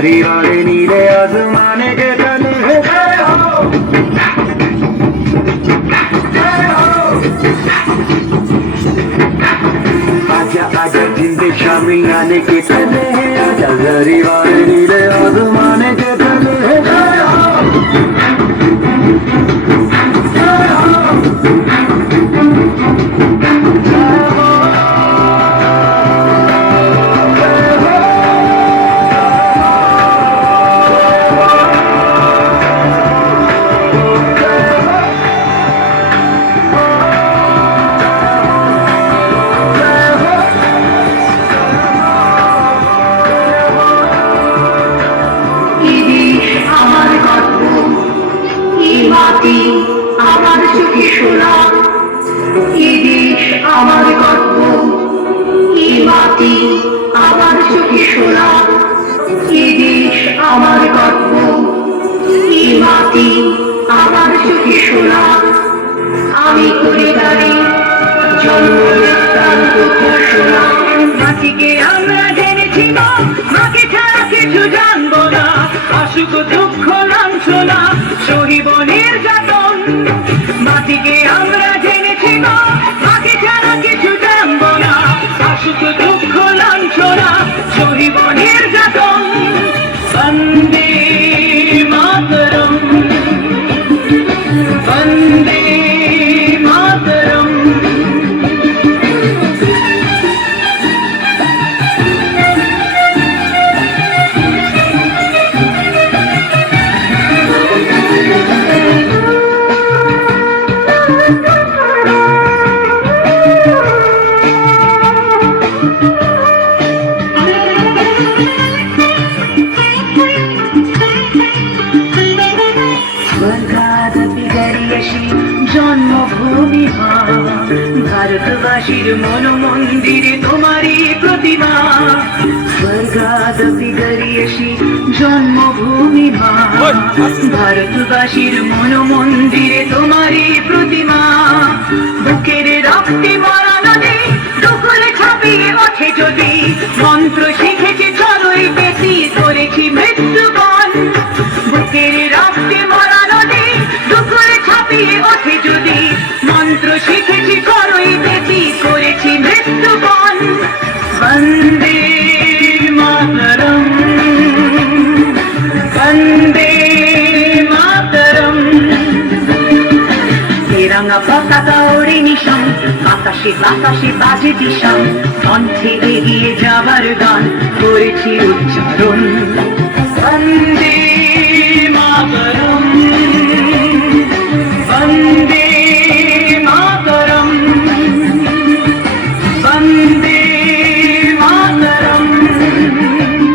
जरी वाले नीले आसमान के तले आजा आजा जिंदे शामी आने के तले आजा जरी वाले नीले आसमान के तले আমার চোখে শোনা এই দেশ আমার গর্ব এই মাটি আমার চোখে শোনা এই দেশ আমার গর্ব এই মাটি আমার চোখে শোনা আমি করে দাঁড়ি জন্মস্থান ঘোষণা মাটিকে আমরা জেনেছি না মাকে ছাড়া কিছু জানবো না আসুক দুঃখ লাঞ্ছনা সহিব নির্যাতন মাটিকে আমরা জেনেছি না মাকে ছাড়া কিছু জানবো না আসুক দুঃখ লাঞ্ছনা সহিব নির্যাতন বন্দে মাতরম বন্দে মাতরম জন্মভূমি ভারতবাসীর মন মন্দিরে তোমারই প্রতিমা স্বর্গাদপি গরিয়সী জন্মভূমি ভারতবাসীর মন মন্দিরে তোমারই প্রতিমা বুকের রক্তে মরা নদী দুকুলে ছাপিয়ে ওঠে যদি মন্ত্র শিখেছি চলোই বেশি করেছি মৃত্যুবন বুকের রক্তে মরা নদী দুকুলে ছাপিয়ে ওঠে যদি মন্ত্র শিখেছি করই বেশি করেছি মৃত্যুবন বন্দে মাতরম বন্দে মাতরম তেরঙ্গা পতাকা ওড়ে নিশান আকাশে বাতাসে বাজে দিশান কণ্ঠে এগিয়ে যাবার গান করেছি উচ্চারণ বন্দে